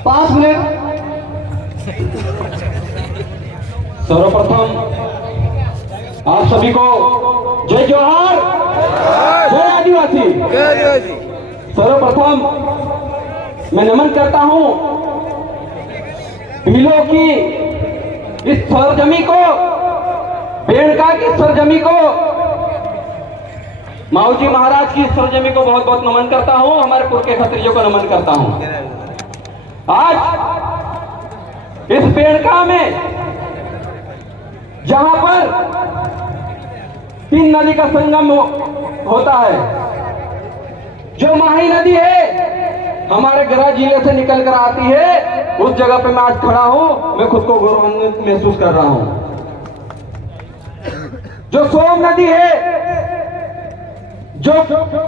5 minute. सर्वप्रथम आप सभी को जय जोहार, जय आदिवासी। सर्वप्रथम मैं नमन करता हूं भीलों की इस सरजमी को, बेड़का की सरजमी को, माऊजी महाराज की सरजमी को बहुत बहुत नमन करता हूं। हमारे पुर के खत्रियों को नमन करता हूं। आज इस बेड़का में जहां पर 3 नदी का संगम होता है, जो माही नदी है हमारे गढ़ा जिले से निकल कर आती है, उस जगह पे मैं आज खड़ा हूं। मैं खुद को गौरवान्वित महसूस कर रहा हूं। जो सोम नदी है, जो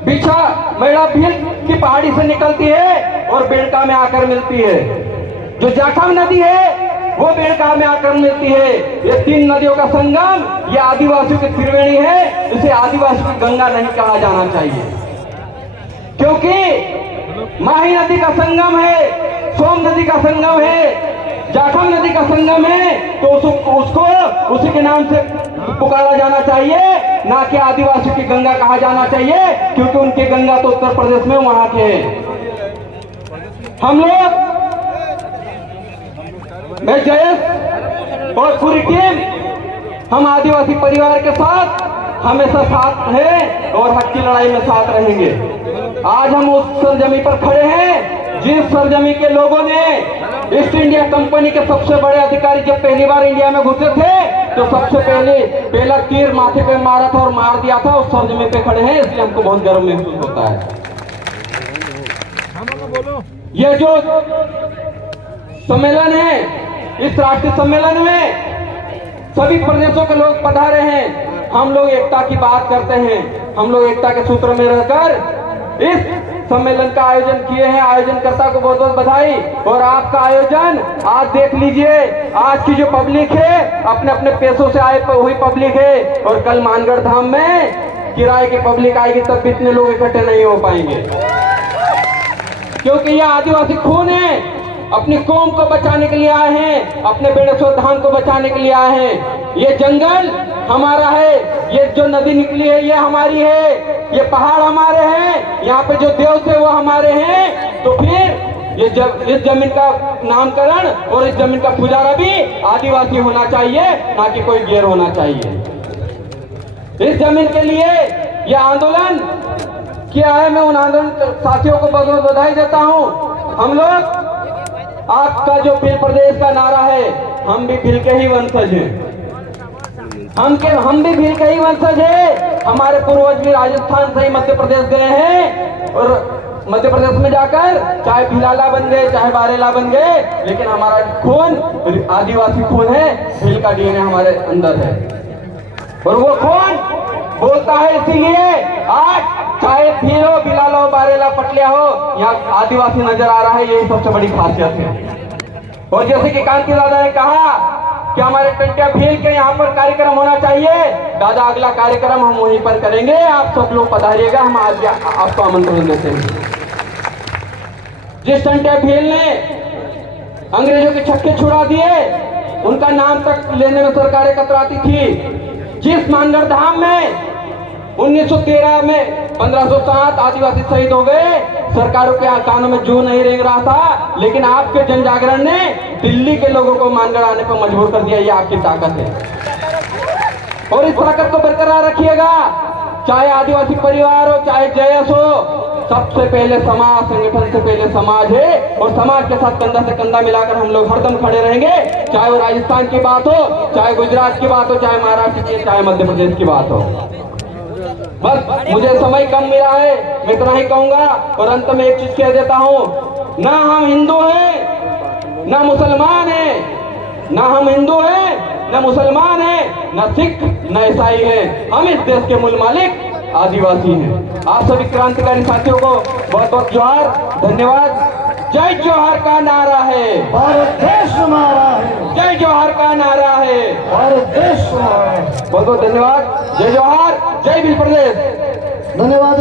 बिछा मैड़ा भील की पहाड़ी से निकलती है और बेड़का में आकर मिलती है, जो जाखम नदी है वो बेड़का में आकर मिलती है। ये 3 नदियों का संगम, ये आदिवासियों की त्रिवेणी है। इसे आदिवासियों की गंगा नहीं कहा जाना चाहिए, क्योंकि माही नदी का संगम है, सोम नदी का संगम है, जाखम नदी का संगम है, तो उसको उसी के नाम से पुकारा जाना चाहिए, ना कि आदिवासियों की गंगा कहा जाना चाहिए, क्योंकि उनकी गंगा तो उत्तर प्रदेश में वहां के हैं। हम लोग, मैं जयेश और पूरी टीम, हम आदिवासी परिवार के साथ हमेशा साथ हैं और हक की लड़ाई में साथ रहेंगे। आज हम उस सरजमी पर खड़े हैं जिस सरजमी के लोगों ने ईस्ट इंडिया कंपनी के सबसे बड़े अधिकारी जब पहली बार इंडिया में घुसे थे, तो सबसे पहला तीर माथे पे मारा था और मार दिया था। उस सरजमी पे खड़े हैं, इसलिए हमको बहुत गर्व महसूस होता है। ये जो सम्मेलन है, इस राष्ट्रीय सम्मेलन में सभी प्रदेशों के लोग पधारे हैं। हम लोग एकता की बात करते हैं, हम लोग एकता के सूत्र में रहकर इस सम्मेलन का आयोजन किए हैं। आयोजनकर्ता को बहुत बहुत बधाई। और आपका आयोजन आज देख लीजिए, आज की जो पब्लिक है अपने अपने पैसों से आए हुई पब्लिक है, और कल मानगढ़ धाम में किराए की पब्लिक आएगी, तब भी इतने लोग इकट्ठे नहीं हो पाएंगे, क्योंकि यह आदिवासी खून है। अपनी कौम को बचाने के लिए आए हैं, अपने बेड़ेश्वर धाम को बचाने के लिए आए हैं। ये जंगल हमारा है, ये जो नदी निकली है ये हमारी है, ये पहाड़ हमारे हैं, यहाँ पे जो देव थे वो हमारे हैं। तो फिर इस जमीन का नामकरण और इस जमीन का पुजारा भी आदिवासी होना चाहिए, ना कि कोई गैर होना चाहिए। इस जमीन के लिए ये आंदोलन किया है। मैं उन आंदोलन साथियों को बहुत बहुत बधाई देता हूँ। हम लोग, आपका जो भील प्रदेश का नारा है, हम भी भील के ही वंशज हैं, हम भी भील के ही वंशज हैं। हमारे पूर्वज भी राजस्थान से ही मध्य प्रदेश गए हैं, और मध्य प्रदेश में जाकर चाहे भिलाला बन गए, चाहे बारेला बन गए, लेकिन हमारा खून आदिवासी खून है, भील का डीएनए हमारे अंदर है। और वो खून बोलता है, इसीलिए आज चाहे भील हो, भिलाला हो, बारेला, पटलिया हो, यहाँ आदिवासी नजर आ रहा है। यही सबसे बड़ी खासियत है। और जैसे कि कांति दादा ने कहा कि हमारे टंटिया भील के यहाँ पर कार्यक्रम होना चाहिए, दादा अगला कार्यक्रम हम वहीं पर करेंगे, आप सब लोग पधारिएगा, हम आज आपको आमंत्रण देते हैं। जिस टंटिया भील ने अंग्रेजों के छक्के छुड़ा दिए, उनका नाम तक लेने में सरकारें कतराती थी। जिस मानगढ़ धाम में 1913 में 1507 आदिवासी शहीद हो गए, सरकारों के कानों में जू नहीं रेंग रहा था, लेकिन आपके जन जागरण ने दिल्ली के लोगों को मानगढ़ आने पर मजबूर कर दिया। ये आपकी ताकत है, और इस ताकत को बरकरार रखिएगा। चाहे आदिवासी परिवार हो, चाहे जयस हो, सबसे पहले समाज, संगठन से पहले समाज है, और समाज के साथ कंधा से कंधा मिलाकर हम लोग हरदम खड़े रहेंगे। चाहे वो राजस्थान की बात हो, चाहे गुजरात की बात हो, चाहे महाराष्ट्र की, चाहे मध्य प्रदेश की बात हो। बस मुझे समय कम मिला है, मैं इतना ही कहूंगा, और अंत में एक चीज कह देता हूं, ना हम हिंदू हैं, ना मुसलमान हैं, ना हम हिंदू हैं, ना मुसलमान हैं, ना सिख, ना ईसाई हैं। हम इस देश के मूल मालिक आदिवासी हैं। आप सभी क्रांतिकारी साथियों को बहुत बहुत जोहार, धन्यवाद। जय जोहार का नारा है, भारत देश हमारा है। जय जोहार का नारा है, भारत देश हमारा है। बहुत बहुत धन्यवाद। जय जोहार, जय भील प्रदेश। धन्यवाद।